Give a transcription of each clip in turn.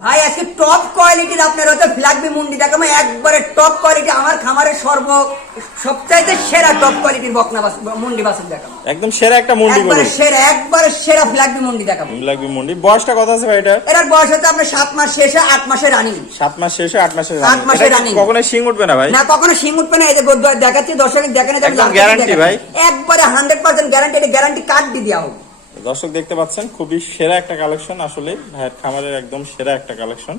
ভাই আজকে টপ কোয়ালিটির আপনার হচ্ছে ফ্ল্যাগবি মুন্ডি দেখাবো একবারে টপ কোয়ালিটি আমার খামারের সর্ব সবচাইতে সেরা টপ কোয়ালিটির বকনা বাস মুন্ডি বাসন দেখাবো। একদম সেরা একটা মুন্ডি একবারে সেরা একবারে সেরা ফ্ল্যাগবি মুন্ডি দেখাবো। লাগবে মুন্ডি। বয়সটা কত আছে ভাই এটা? এটার বয়স হচ্ছে আপনার সাত মাস শেষে আট মাসে রানিং। সাত মাস শেষে আট মাসের আট মাসের running। কখনো শিং উঠবে না ভাই? না কখনো শিং উঠবে না এই যে দেখাচ্ছি দর্শক দেখেন এটা লাভ ভাই। একবারে হান্ড্রেড পার্সেন্ট গ্যারান্টি এটা গ্যারান্টি কার্ড দিয়ে দেওয়া হবে দর্শক দেখতে পাচ্ছেন খুবই সেরা একটা কালেকশন আসলে। ভাইয়ের খামারের একদম সেরা একটা কালেকশন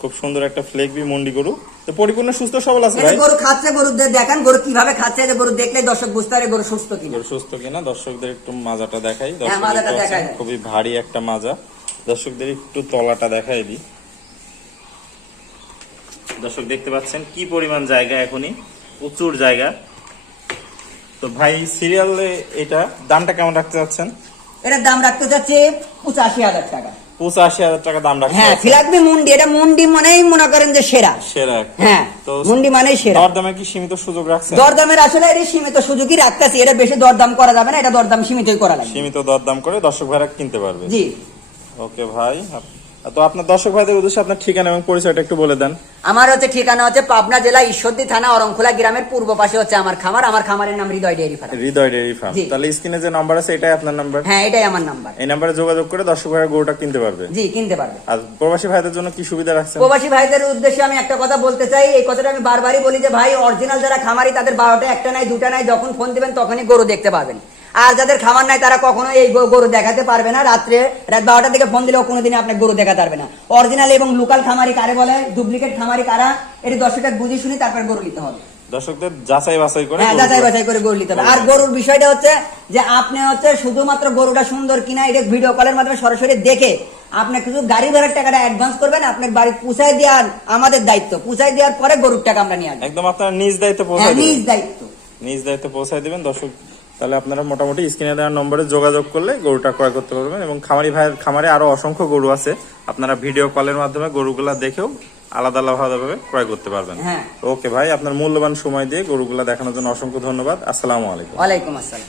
খুব সুন্দর একটা ফ্লেগবি মুন্ডি গরু। তো পরিপূর্ণ সুস্থ সবল আছে ভাই? গরু খাচ্ছে গরু দেখেন গরু কীভাবে খাচ্ছে যে গরু দেখলে দর্শক বুঝতে পারে গরু সুস্থ কিনা। গরু সুস্থ কিনা দর্শকদের একটু মাজাটা দেখাই। হ্যাঁ, দর্শক মাজাটা দেখাই। খুবই ভারী একটা মাজা। দর্শকদের একটু তলাটা দেখাই দিই। দর্শক দেখতে পাচ্ছেন কি পরিমাণ জায়গা এখনই। প্রচুর জায়গা। তো ভাই সিরিয়ালে এটা দামটা কেমন রাখতে যাচ্ছেন এটার দাম রাখতে চাচ্ছে পঁচাশি হাজার টাকা। পঁচাশি হাজার টাকা দাম রাখতে হ্যাঁ ফিলাকবি মুন্ডি এটা মুন্ডি মানেই মনে করেন যে সেরা। সেরা। হ্যাঁ মুন্ডি মানেই সেরা। দরদামে কি সীমিত সুযোগ রাখছেন? দরদামের আসলে সীমিত সুযোগই রাখতেছি। এটা বেশি দরদাম করা যাবে না এটা দরদাম সীমিতই করা লাগবে। সীমিত দরদাম করে দর্শক ভাইরা কিনতে পারবে। জি। ওকে ভাই তো আপনার দর্শক ভাইদের উদ্দেশ্যে আপনার ঠিকানা এবং পরিচয়টা একটু বলে দেন। আমার হচ্ছে ঠিকানা হচ্ছে পাবনা জেলা ঈশ্বরদী থানা অরংখোলা গ্রামের পূর্ব পাশে হচ্ছে আমার খামার। আমার খামারের নাম Hriday dairy farm. Hriday dairy farm. তাহলে স্ক্রিনে যে নাম্বার আছে এটাই আপনার নাম্বার? হ্যাঁ এটাই আমার নাম্বার। এই নাম্বারে যোগাযোগ করে দর্শক ভাইরা গরুটা কিনতে পারবে। জি কিনতে পারবে। আর প্রবাসী ভাইদের জন্য কি সুবিধা রাখছেন? প্রবাসী ভাইদের উদ্দেশ্যে আমি একটা কথা বলতে চাই। এই কথাটা আমি বারবারই বলি যে ভাই অরিজিনাল যারা খামারি তাদের বারোটা একটা নাই দুটা নাই যখন ফোন দিবেন তখনই গরু দেখতে পাবেন। আর যাদের খামার নাই তারা কখনো এই গরু দেখাতে পারবে না। রাত্রে রাত বারোটা থেকে ফোন দিলেও কোনোদিনই আপনার গরু দেখাতে পারবে না। অরিজিনাল এবং লোকাল খামারি কারে বলে ডুপ্লিকেট খামারি কারা এটি দর্শকটা বুঝে শুনে তারপর গরু নিতে হবে। দর্শকদের যাচাই বাছাই করে হ্যাঁ যাচাই বাছাই করে গরু নিতে হবে। আর গরুর বিষয়টা হচ্ছে যে আপনি হচ্ছে শুধুমাত্র গরুটা সুন্দর কিনা এটা ভিডিও কলের মাধ্যমে সরাসরি দেখে আপনি কিছু গাড়ি ভাড়ার টাকাটা অ্যাডভান্স করবেন আপনার বাড়ি দেওয়ার আমাদের দায়িত্ব। দেওয়ার পরে গরুর টাকা আমরা নিয়ে আসব। একদম আপনার নিজ দায়িত্ব হ্যাঁ নিজ দায়িত্ব। নিজ দায়িত্ব পৌঁছায় দিবেন দর্শক তাহলে আপনারা মোটামুটি স্ক্রিনে দেওয়ার নম্বরে যোগাযোগ করলে গরুটা ক্রয় করতে পারবেন এবং খামারি ভাই খামারে আরও অসংখ্য গরু আছে। আপনারা ভিডিও কলের মাধ্যমে গরুগুলা দেখেও আলাদা আলাদা ভাবে ক্রয় করতে পারবেন। হ্যাঁ। ওকে ভাই আপনার মূল্যবান সময় দিয়ে গরুগুলা দেখানোর জন্য অসংখ্য ধন্যবাদ। আসসালামু আলাইকুম। ওয়ালাইকুম আসসালাম।